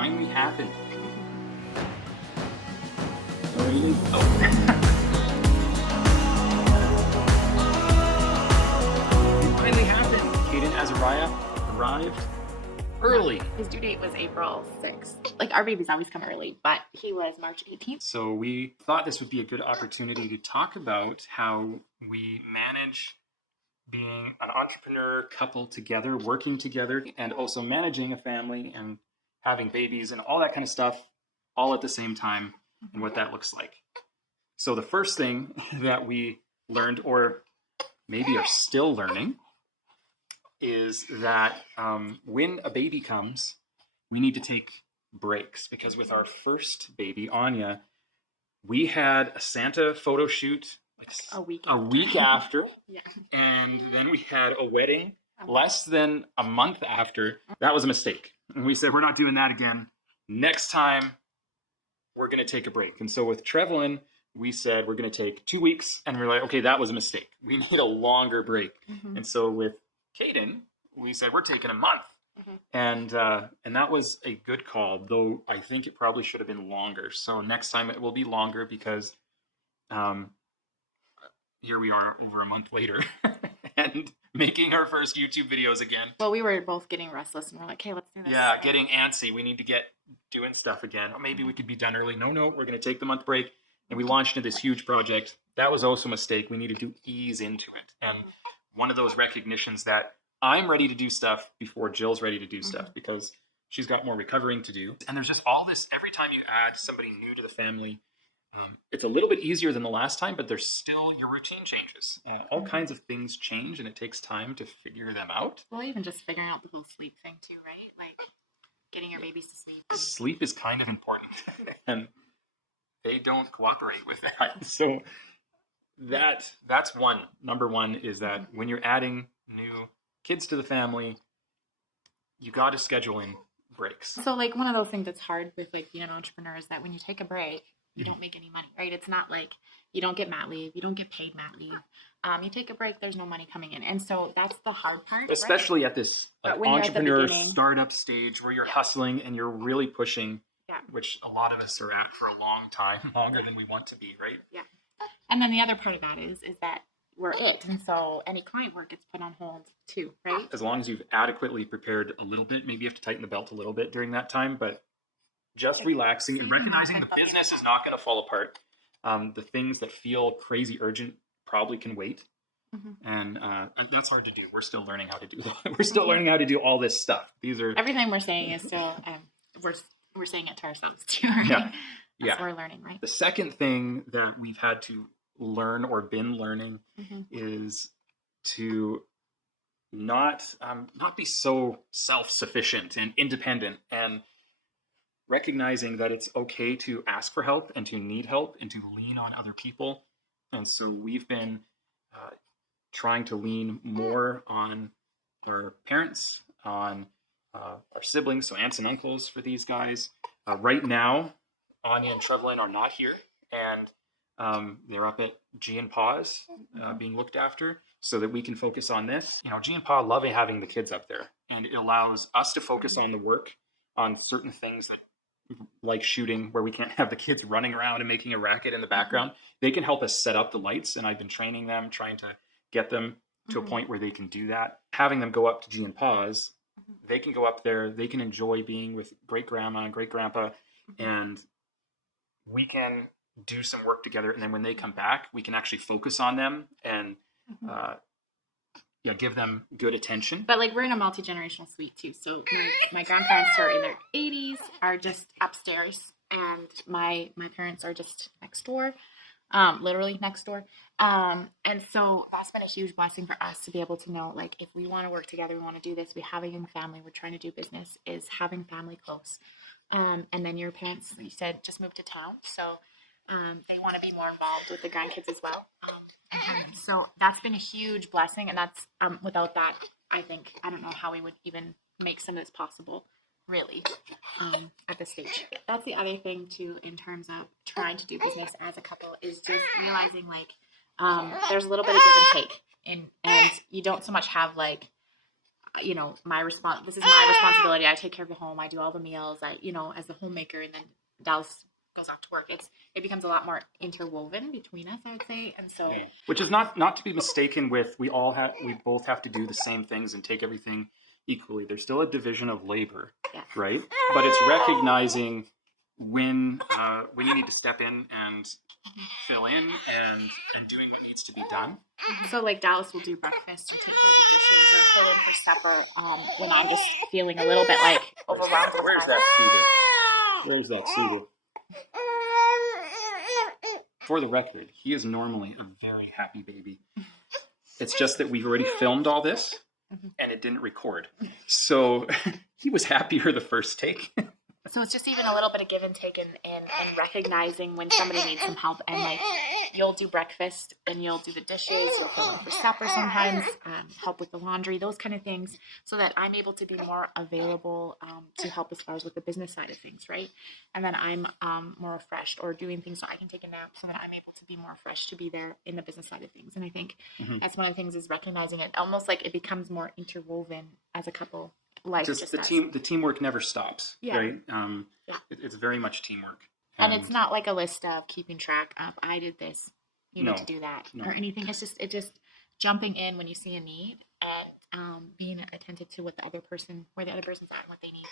finally happened. It finally happened. Caden Azariah arrived early. His due date was April 6th. Like, our babies always come early, but he was March 18th. So we thought this would be a good opportunity to talk about how we manage being an entrepreneur couple together, working together, and also managing a family and having babies and all that kind of stuff all at the same time, and what that looks like. So the first thing that we learned, or maybe are still learning, is that when a baby comes, we need to take breaks, because with our first baby, Anya, we had a Santa photo shoot like a week after. Yeah. And then we had a wedding less than a month after. That was a mistake. And we said, we're not doing that again. Next time, we're going to take a break. And so with Trevlyn, we said we're going to take 2 weeks. And we're like, okay, that was a mistake. We need a longer break. Mm-hmm. And so with Caden, we said we're taking a month. Mm-hmm. And that was a good call, though I think it probably should have been longer. So next time it will be longer, because here we are over a month later and making our first YouTube videos again. Well, we were both getting restless and we're like, hey, let's do this. Yeah, getting antsy. We need to get doing stuff again. Or maybe we could be done early. No, we're going to take the month break. And we launched into this huge project. That was also a mistake. We needed to ease into it. And one of those recognitions that I'm ready to do stuff before Jill's ready to do stuff, because she's got more recovering to do. And there's just all this, every time you add somebody new to the family, it's a little bit easier than the last time, but there's still, your routine changes. All kinds of things change, and it takes time to figure them out. Well, even just figuring out the whole sleep thing too, right? Like getting your babies to sleep. Sleep is kind of important, and they don't cooperate with that. So that's one. Number one is that when you're adding new kids to the family, you got to schedule in breaks. So like one of those things that's hard with like being an entrepreneur is that when you take a break, you don't make any money, right? It's not like you don't get mat leave, you don't get paid mat leave. You take a break, there's no money coming in. And so that's the hard part. Especially at this entrepreneur startup stage where you're Yeah. hustling and you're really pushing, Yeah. which a lot of us are at for a long time, longer than we want to be, right? Yeah. And then the other part of that is that we're it. And so any client work gets put on hold too, right? As long as you've adequately prepared a little bit, maybe you have to tighten the belt a little bit during that time, but just relaxing and recognizing the business is not going to fall apart. The things that feel crazy urgent probably can wait. And that's hard to do. We're still learning how to do that. We're still learning how to do all this stuff. These are everything we're saying is still we're saying it to ourselves too, right? Yeah. We're learning, right? The second thing that we've had to learn or been learning is to not be so self-sufficient and independent, and recognizing that it's okay to ask for help and to need help and to lean on other people. And so we've been trying to lean more on our parents, on our siblings, so aunts and uncles for these guys. Right now, Anya and Trevlyn are not here, and they're up at G and Pa's being looked after, so that we can focus on this. You know, G and Pa love having the kids up there, and it allows us to focus on the work, on certain things that, like shooting, where we can't have the kids running around and making a racket in the background. They can help us set up the lights, and I've been training them, trying to get them to a point where they can do that. Having them go up to G and Pa's, they can go up there, they can enjoy being with great grandma and great grandpa, and we can do some work together. And then when they come back, we can actually focus on them and give them good attention. But like, we're in a multi-generational suite too. So my grandparents who are in their 80s are just upstairs, and my parents are just next door, literally next door. And so that's been a huge blessing for us to be able to know, like, if we want to work together, we want to do this, we have a young family, we're trying to do business, is having family close. And then your parents, you said, just moved to town. So they want to be more involved with the grandkids as well. So that's been a huge blessing. And that's, without that, I don't know how we would even make some of this possible, really, at this stage. That's the other thing too, in terms of trying to do business as a couple, is just realizing, like, there's a little bit of give and take, and you don't so much have like you know, this is my responsibility. I take care of the home. I do all the meals. You know, as the homemaker, and then Dallas goes off to work. It becomes a lot more interwoven between us, I would say. And so, Yeah. Which is not to be mistaken with we both have to do the same things and take everything equally. There's still a division of labor, yeah. right? But it's recognizing when you need to step in and fill in and doing what needs to be done. So like Dallas will do breakfast and take care of the dishes or fill in for supper when I'm just feeling a little bit like overwhelmed. Where's that suitor? Where's that suitor? For the record, he is normally a very happy baby. It's just that we've already filmed all this and it didn't record. So he was happier the first take. So it's just even a little bit of give and take and recognizing when somebody needs some help. And like, you'll do breakfast and you'll do the dishes, you'll fill in for supper sometimes, help with the laundry, those kind of things, so that I'm able to be more available to help as far as with the business side of things, right? And then I'm more refreshed or doing things so I can take a nap so that I'm able to be more fresh to be there in the business side of things. And I think that's one of the things is recognizing it, almost like it becomes more interwoven as a couple. Life just the teamwork never stops, right? It's very much teamwork, and it's not like a list of keeping track of I did this, you need to do that or anything. It's just jumping in when you see a need and being attentive to what the other person's at and what they need.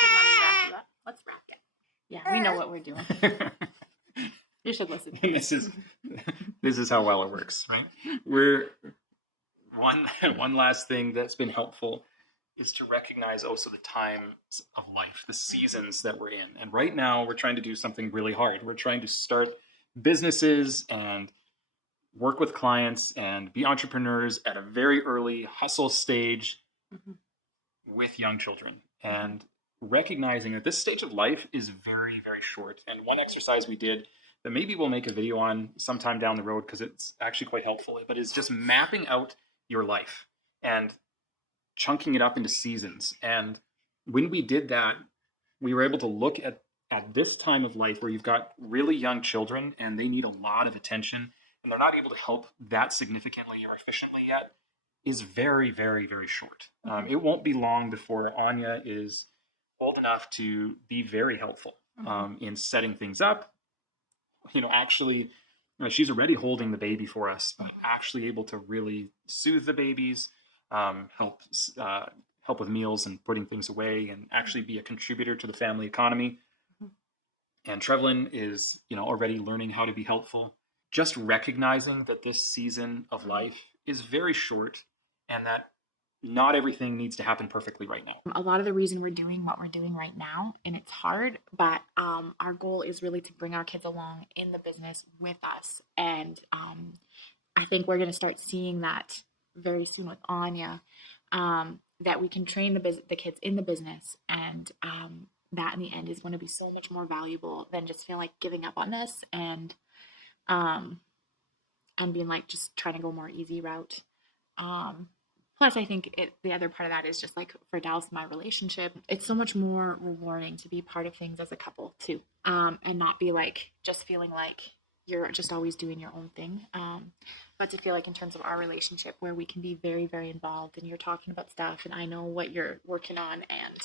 Should mommy wrap you up? Let's wrap it. Yeah, we know what we're doing. You should listen. And this is how well it works, right? We're one last thing that's been helpful is to recognize also the times of life, the seasons that we're in. And right now we're trying to do something really hard. We're trying to start businesses and work with clients and be entrepreneurs at a very early hustle stage with young children. And recognizing that this stage of life is very, very short. And one exercise we did that maybe we'll make a video on sometime down the road because it's actually quite helpful, but it's just mapping out your life and chunking it up into seasons. And when we did that, we were able to look at this time of life where you've got really young children and they need a lot of attention and they're not able to help that significantly or efficiently yet, is very, very, very short. It won't be long before Anya is old enough to be very helpful in setting things up. You know, actually, she's already holding the baby for us, but actually able to really soothe the babies, help with meals and putting things away, and actually be a contributor to the family economy. And Trevlyn is, already learning how to be helpful. Just recognizing that this season of life is very short and that not everything needs to happen perfectly right now. A lot of the reason we're doing what we're doing right now, and it's hard, but our goal is really to bring our kids along in the business with us. And I think we're going to start seeing that very soon with Anya, that we can train the kids in the business, and that in the end is going to be so much more valuable than just feeling like giving up on this and being like just trying to go more easy route. Plus, I think the other part of that is just like for Dallas and my relationship, it's so much more rewarding to be part of things as a couple too, and not be like just feeling like you're just always doing your own thing, but to feel like in terms of our relationship where we can be very, very involved and you're talking about stuff and I know what you're working on and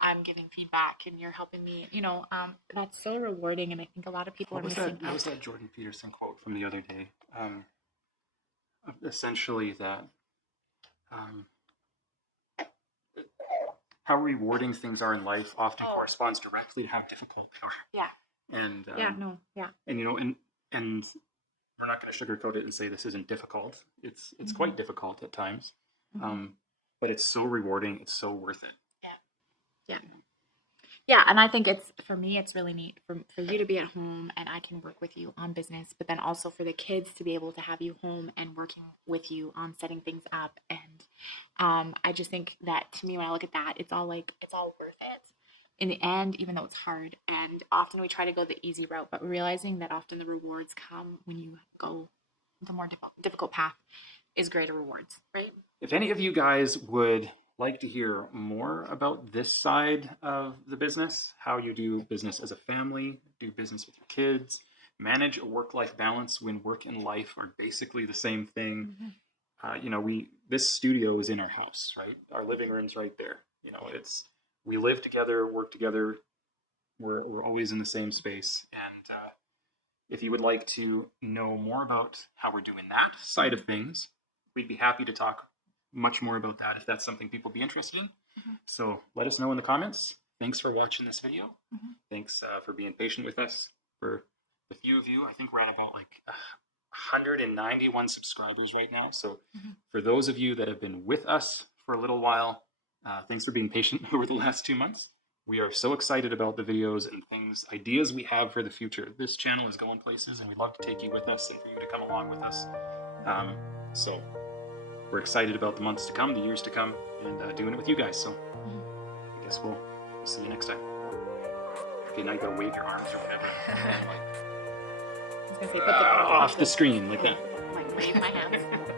I'm giving feedback and you're helping me, that's so rewarding. And I think a lot of people are missing out. What was that Jordan Peterson quote from the other day? Essentially that how rewarding things are in life often corresponds directly to how difficult they are. Yeah. And and we're not going to sugarcoat it and say this isn't difficult. It's quite difficult at times, but it's so rewarding. It's so worth it. Yeah, and I think for me, it's really neat for you to be at home and I can work with you on business, but then also for the kids to be able to have you home and working with you on setting things up. And I just think that to me, when I look at that, it's all worth it in the end, even though it's hard. And often we try to go the easy route, but realizing that often the rewards come when you go the more difficult path is greater rewards, right? If any of you guys would like to hear more about this side of the business, how you do business as a family, do business with your kids, manage a work-life balance when work and life are basically the same thing, this studio is in our house, right? Our living room's right there. We live together, work together. We're always in the same space. And if you would like to know more about how we're doing that side of things, we'd be happy to talk much more about that if that's something people be interested in. So let us know in the comments. Thanks for watching this video. Thanks for being patient with us. For a few of you, I think we're at about like 191 subscribers right now. So for those of you that have been with us for a little while, thanks for being patient over the last 2 months. We are so excited about the videos and ideas we have for the future. This channel is going places, and we'd love to take you with us and for you to come along with us. So we're excited about the months to come, the years to come, and doing it with you guys. So I guess we'll see you next time. Okay, now you gotta wave your arms or whatever. I was gonna say, put the Off the screen like that. like wave my hands.